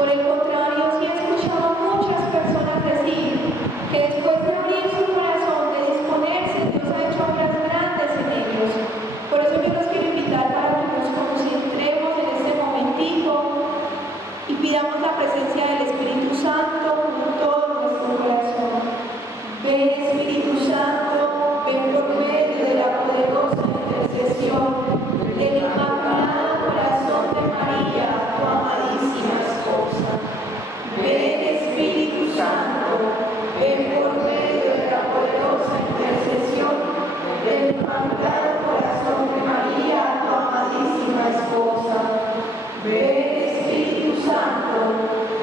Por el contrario, sí he escuchado a muchas personas decir que después de abrir su corazón, de disponerse, Dios ha hecho obras grandes en ellos. Por eso yo los quiero invitar para que nos concentremos en este momentico y pidamos la presencia del Espíritu Santo con todo nuestro corazón. Ven, Espíritu Santo, ven por medio de la poderosa intercesión del Inmaculado Corazón de María, tu amadísima esposa. Ven, Espíritu Santo, ven por medio de la poderosa intercesión del Inmaculado Corazón de María, tu amadísima esposa. Ven, Espíritu Santo,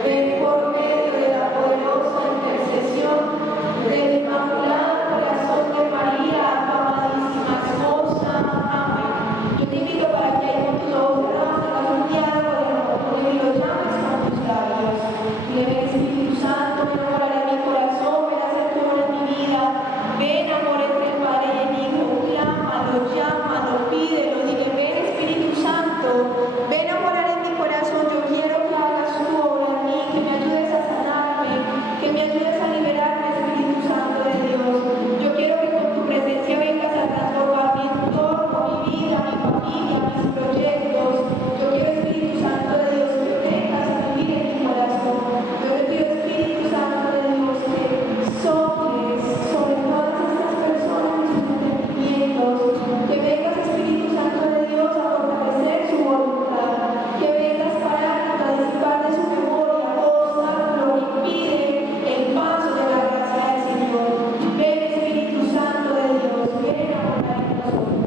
ven por medio de la poderosa intercesión del Inmaculado Corazón de María, tu amadísima esposa. Amén. Yo te invito para que ahí con tus ojos cerrados hagas un diálogo de amor y lo llames con tus labios. Y ven, Espíritu Santo, ven a morar en mi corazón, ven a hacer tu obra en mi vida. Ven, amor entre el Padre y el Hijo, llámalo, pídelo, dile, ven, Espíritu Santo, ven a morar en mi corazón. Yo quiero que hagas tu obra en mí, que me ayudes a sanarme, que me ayudes a liberarme, Espíritu Santo de Dios. Yo quiero que con tu presencia vengas a transformar mi entorno, mi vida, mi familia, mis proyectos. Yo quiero, Espíritu Santo de Dios, que vengas a vivir en mi corazón. Yo te pido, Espíritu Santo de Dios, que soples sobre todas estas personas y sus sentimientos. Que vengas, Espíritu Santo de Dios, a fortalecer su voluntad. Que vengas para disipar de su memoria todo lo que impide el paso de la gracia del Señor. Ven, Espíritu Santo de Dios, ven a morar en nosotros.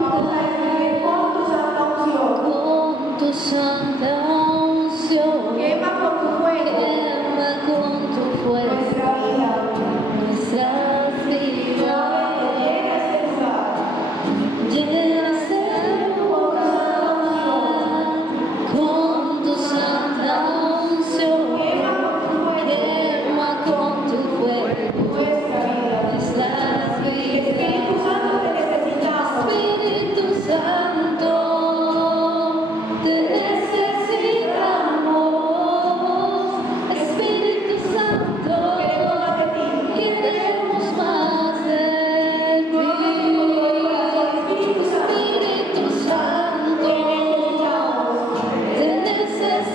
Vamos a escribir con tu santa unción. Con tu santa unción, Quema con tu fuego quema con tu fuego nuestra vida. nuestras vidas. Llena este lugar. Llena este lugar con tu santa unción, Quema con tu fuego quema con tu fuego nuestra vida. nuestras Espíritu vidas. Santo, te necesitamos. Espíritu Santo, te necesitamos. Espíritu Santo, Queremos más de ti. queremos más de ti. Espíritu Santo, Espíritu Santo, te necesitamos. te necesitamos.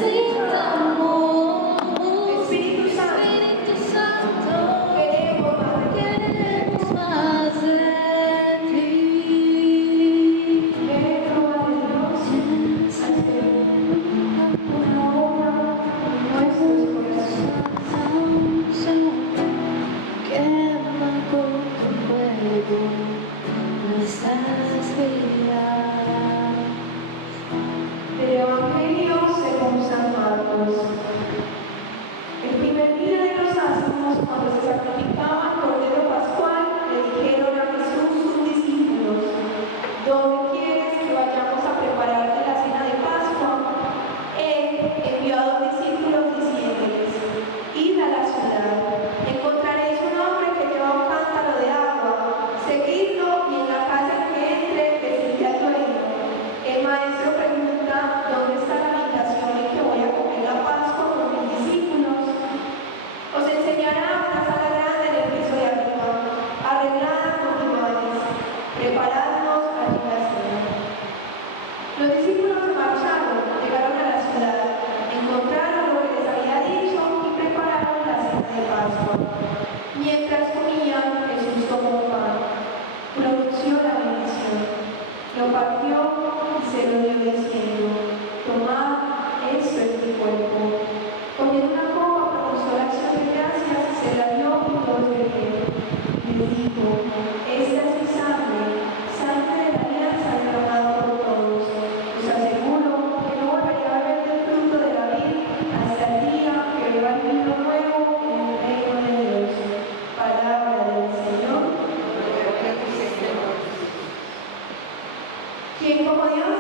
Espíritu Santo, Espíritu Santo, queremos más de ti. queremos más de ti. Dentro de Dios, hacer una obra en nuestros corazones. Quema con tu fuego nuestras vidas. Del Evangelio según San Marcos. El primer día de los ázimos, cuando se sacrificaba el Cordero Pascual, le dijeron a Jesús sus discípulos: ¿Dónde quieres que vayamos a prepararte la cena de Pascua? Él envió a 2 discípulos diciéndoles: Id a la ciudad, encontraréis un hombre que lleva un cántaro de agua, seguidlo y en la casa en que entre, decidle al dueño: el maestro pregunta, ¿dónde está la habitación en que voy a comer la Pascua con mis discípulos? Os enseñará una sala grande en el piso de arriba, arreglada con divanes. Preparadnos allí la cena. Los discípulos se marcharon, llegaron a la ciudad, encontraron lo que les había dicho y prepararon la cena de Pascua. Mientras comían, Jesús tomó un pan, pronunció la bendición, lo partió y se lo dio diciendo: Tomad, esto es mi cuerpo. Cogiendo una copa, pronunció la acción de gracias, se la dio y todos bebieron. Les dijo: Esta es mi sangre de la alianza derramada por todos. Os aseguro que no volveré a beber del fruto de la vid hasta el día que beba el vino nuevo en el reino de Dios. Palabra del Señor. ¿Quién como Dios?